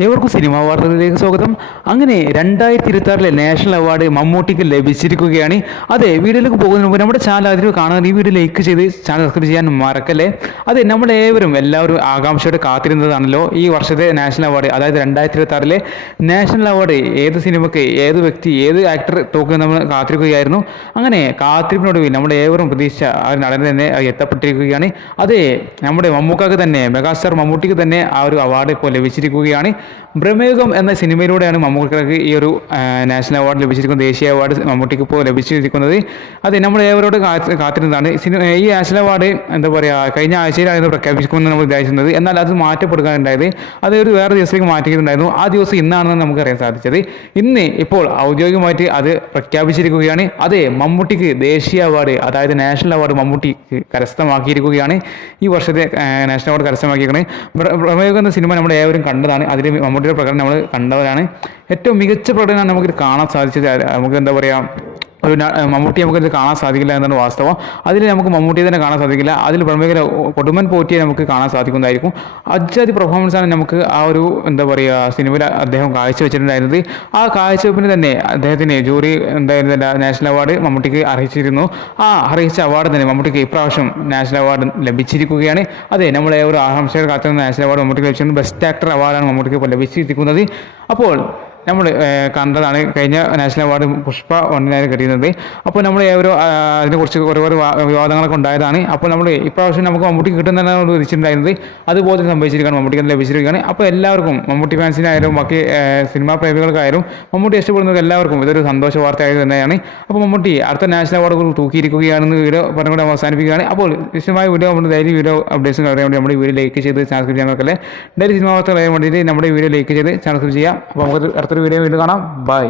ഏവർക്കും സിനിമാ വാർത്തകളിലേക്ക് സ്വാഗതം. അങ്ങനെ 2026 നാഷണൽ അവാർഡ് മമ്മൂട്ടിക്ക് ലഭിച്ചിരിക്കുകയാണ്. അതെ, വീഡിയോയിലേക്ക് പോകുന്നതിന് മുമ്പ് നമ്മുടെ ചാനൽ അതിൽ കാണുന്ന ഈ വീഡിയോ ലൈക്ക് ചെയ്ത് ചാനൽ സബ്സ്ക്രൈബ് ചെയ്യാൻ മറക്കല്ലേ. അതെ, എല്ലാവരും ആകാംക്ഷയോടെ കാത്തിരുന്നതാണല്ലോ ഈ വർഷത്തെ നാഷണൽ അവാർഡ്. അതായത് 2026 നാഷണൽ അവാർഡ് ഏത് സിനിമയ്ക്ക്, ഏത് വ്യക്തി, ഏത് ആക്ടർ തോക്കും നമ്മൾ കാത്തിരിക്കുകയായിരുന്നു. അങ്ങനെ കാത്തിരിപ്പിനൊടുവിൽ നമ്മുടെ ഏവരും പ്രതീക്ഷ ആ നടൻ തന്നെ എത്തപ്പെട്ടിരിക്കുകയാണ്. അതെ, നമ്മുടെ മമ്മൂക്കാക്ക് തന്നെ, മെഗാസ്റ്റാർ മമ്മൂട്ടിക്ക് തന്നെ ആ ഒരു അവാർഡ് ഇപ്പോൾ ലഭിച്ചിരിക്കുകയാണ്. ബ്രഹ്മയുഗം എന്ന സിനിമയിലൂടെയാണ് മമ്മൂട്ടിക്ക് ഈ ഒരു നാഷണൽ അവാർഡ് ലഭിച്ചിരിക്കുന്നത്. ദേശീയ അവാർഡ് മമ്മൂട്ടിക്ക് ഇപ്പോൾ ലഭിച്ചിരിക്കുന്നത്. അതെ, നമ്മൾ ഏവരോട് കാത്തിരുന്നതാണ്. ഈ നാഷണൽ അവാർഡ് എന്താ പറയുക, കഴിഞ്ഞ ആഴ്ചയിലാണ് പ്രഖ്യാപിക്കുമെന്ന് നമ്മൾ വിചാരിച്ചിരുന്നത്. എന്നാൽ അത് മാറ്റപ്പെടുകയുണ്ടായത്. അത് ഒരു വേറെ ദിവസത്തേക്ക് മാറ്റിയിട്ടുണ്ടായിരുന്നു. ആ ദിവസം ഇന്നാണെന്ന് നമുക്കറിയാൻ സാധിച്ചത്. ഇന്ന് ഇപ്പോൾ ഔദ്യോഗികമായിട്ട് അത് പ്രഖ്യാപിച്ചിരിക്കുകയാണ്. അതെ, മമ്മൂട്ടിക്ക് ദേശീയ അവാർഡ്, അതായത് നാഷണൽ അവാർഡ് മമ്മൂട്ടിക്ക് കരസ്ഥമാക്കിയിരിക്കുകയാണ്. ഈ വർഷത്തെ നാഷണൽ അവാർഡ് കരസ്ഥമാക്കിയിരിക്കുന്നത്. ബ്രഹ്മയുഗം എന്ന സിനിമ നമ്മൾ ഏവരും കണ്ടതാണ്. അതിൽ മമ്മൂട്ടിയുടെ പ്രകടനം നമ്മൾ കണ്ടവരാണ്. ഏറ്റവും മികച്ച പ്രകടനം നമുക്ക് കാണാൻ സാധിച്ചത്. നമുക്ക് എന്താ പറയുക, മമ്മൂട്ടി നമുക്കത് കാണാൻ സാധിക്കില്ല എന്നാണ് വാസ്തവം. അതിൽ നമുക്ക് മമ്മൂട്ടിയെ തന്നെ കാണാൻ സാധിക്കില്ല. അതിൽ പ്രമുഖ കൊടുമൻ പോറ്റിയെ നമുക്ക് കാണാൻ സാധിക്കുന്നതായിരിക്കും. അജാതി പെർഫോമൻസാണ് നമുക്ക് ആ ഒരു എന്താ പറയുക സിനിമയിൽ അദ്ദേഹം കാഴ്ചവെച്ചിട്ടുണ്ടായിരുന്നത്. ആ കാഴ്ചവെപ്പിന് തന്നെ അദ്ദേഹത്തിന് ജൂറി എന്തായിരുന്നില്ല നാഷണൽ അവാർഡ് മമ്മൂട്ടിക്ക് അർഹിച്ചിരുന്നു. ആ അർഹിച്ച അവാർഡ് തന്നെ മമ്മൂട്ടിക്ക് ഇപ്രാവശ്യം നാഷണൽ അവാർഡ് ലഭിച്ചിരിക്കുകയാണ്. അതെ, നമ്മളെ ഒരു ആകാംക്ഷയുടെ കാത്തുന്ന നാഷണൽ അവാർഡ് മമ്മൂട്ടിക്ക് ലഭിച്ചിരുന്നത്. ബെസ്റ്റ് ആക്ടർ അവാർഡാണ് മമ്മൂട്ടിക്ക് ഇപ്പോൾ ലഭിച്ചിരിക്കുന്നത്. അപ്പോൾ നമ്മൾ കണ്ടതാണ് കഴിഞ്ഞ നാഷണൽ അവാർഡ് പുഷ്പ 1 കിട്ടിയിരുന്നത്. അപ്പോൾ നമ്മൾ അതിനെക്കുറിച്ച് ഒരുപാട് വിവാദങ്ങളൊക്കെ ഉണ്ടായതാണ്. അപ്പോൾ നമ്മൾ ഇപ്രാവശ്യം നമുക്ക് മമ്മൂട്ടിക്ക് കിട്ടുന്നതാണ് വിധിച്ചിട്ടുണ്ടായിരുന്നത്. അതുപോലെ സംഭവിച്ചിരിക്കുകയാണ്, മമ്മൂട്ടിക്ക് ലഭിച്ചിരിക്കുകയാണ്. അപ്പോൾ എല്ലാവർക്കും, മമ്മൂട്ടി ഫാൻസിനായാലും ബാക്കി സിനിമാ പ്രേമികൾക്കായാലും മമ്മൂട്ടി ഇഷ്ടപ്പെടുന്നവർക്ക് എല്ലാവർക്കും ഇതൊരു സന്തോഷ വാർത്തയായത് തന്നെയാണ്. അപ്പോൾ മമ്മൂട്ടി അടുത്ത നാഷണൽ അവാർഡ് തൂക്കിയിരിക്കുകയാണെന്ന് വീഡിയോ പറഞ്ഞുകൊണ്ട് അവസാനിപ്പിക്കുകയാണ്. അപ്പോൾ ഇഷ്ടമായ വീഡിയോ, നമ്മുടെ ഡെയിലി വീഡിയോ അപ്ഡേറ്റ്സ് അറിയാൻ വേണ്ടി നമ്മുടെ വീഡിയോ ലൈക്ക് ചെയ്ത് സബ്സ്ക്രൈബ് ചെയ്യാൻ നോക്കല്ലേ. ഡെയിലി സിനിമാ വാർത്തകൾ അറിയാൻ വേണ്ടിയിട്ട് നമ്മുടെ വീഡിയോ ലൈക്ക് ചെയ്ത് സബ്സ്ക്രൈബ് ചെയ്യാം. അപ്പോൾ നമുക്ക് അടുത്തൊരു വീഡിയോ കാണാം. ബൈ.